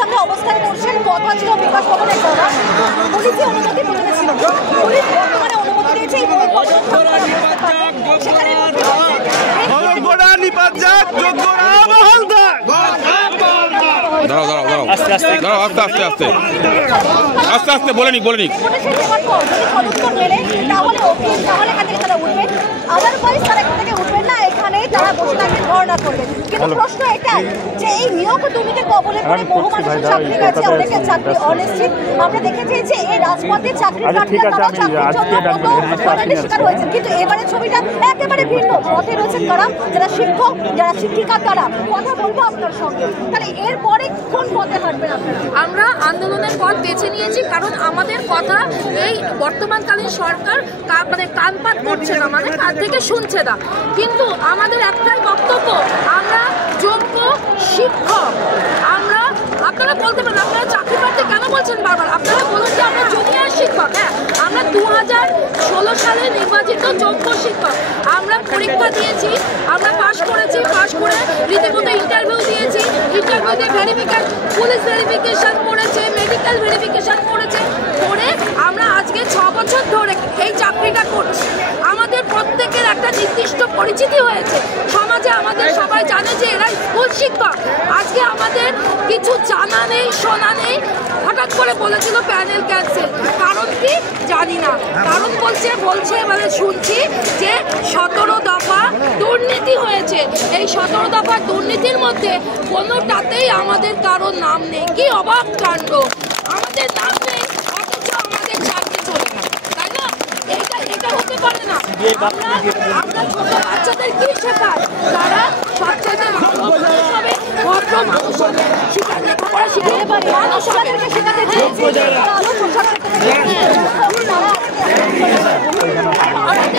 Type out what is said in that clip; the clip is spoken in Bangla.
সামনে অবস্থান করছেন। কথা ছিল বিকাশ ভবনের কথা, পুলিশই অনুমতি প্রথমে ছিল, পুলিশ বর্তমানে অনুমতি দিয়েছে এই সেখানে আস্তে আস্তে বলে নিক তাহলে এখান থেকে তারা উঠবেন, আদারওয়াইজ তারা এখান থেকে উঠবেন না, এখানেই তারা বসে থাকবেন, ধর্ণা করবেন। কিন্তু প্রশ্ন এটাই যে এই নিয়োগ দুর্নীতির কবলে পড়ে বহু মানুষের চাকরি গেছে, অনেকের চাকরি অনিশ্চিত। আমরা দেখেছি যে এই রাজপথে চাকরি প্রার্থীরা তারা চাকরির জন্য কত হয়রানির শিকার হয়েছে, কিন্তু এবারে ছবিটা একেবারে ভিন্ন। পথে রয়েছেন কারা, যারা শিক্ষক, যারা শিক্ষিকা, তারা কথা বলবো আপনার সঙ্গে। তাহলে এরপরে কোন পথে হাঁটবেন আপনারা? আমরা আন্দোলনের পথ বেছে নিয়েছি, কারণ আমাদের কথা এই বর্তমানকালীন সরকার মানে কানপাত করছে না, মানে কান থেকে শুনছে না। কিন্তু আমাদের একটাই বক্তব্য, আমরা যোগ্য শিক্ষক। আমরা, আপনারা বলতে পারেন আপনারা চাকরি প্রার্থী কেন বলছেন বারবার, আপনারা বলুন যে আমরা জুনিয়র শিক্ষক। হ্যাঁ, আমরা 2016 সালে নির্বাচিত যোগ্য শিক্ষক। আমরা পরীক্ষা দিয়েছি, আমরা পাশ করেছি, পাশ করে রীতিমতো ইন্টারভিউ দিয়েছি, ইন্টারভিউতে পুলিশ ভেরিফিকেশন করেছে, মেডিকেল ভেরিফিকেশন করেছে, করে আমরা আজকে 6 বছর ধরে এই চাকরিটা করছি। আমাদের প্রত্যেকের একটা নির্দিষ্ট পরিচিতি হয়েছে সমাজে, আমাদের সবাই জানে যে এরা স্কুল শিক্ষক। আজকে আমাদের কিছু জানা নেই, শোনা নেই, হঠাৎ করে বলেছিল প্যানেল ক্যান্সেল, কারণ কি জানি না। কারণ বলছে মানে শুনছি যে 17 দফা দুর্নীতি হয়েছে। এই 17 দফা দুর্নীতির মধ্যে কোনোটাতেই আমাদের কারোর নাম নেই। কি অবাক কাণ্ড, আমাদের নাম নেই অথচ আমাদের চাকরি চলে না, তাই না? এটা হতে পারে না। আমরা ছোট বাচ্চাদের কি শেখাই, তারা সবচেয়ে ভালো মানুষ হবে, ভদ্র মানুষ হবে, লেখাপড়া শিখতে পারে, মানুষ আমাদেরকে শেখাতে চেয়েছি।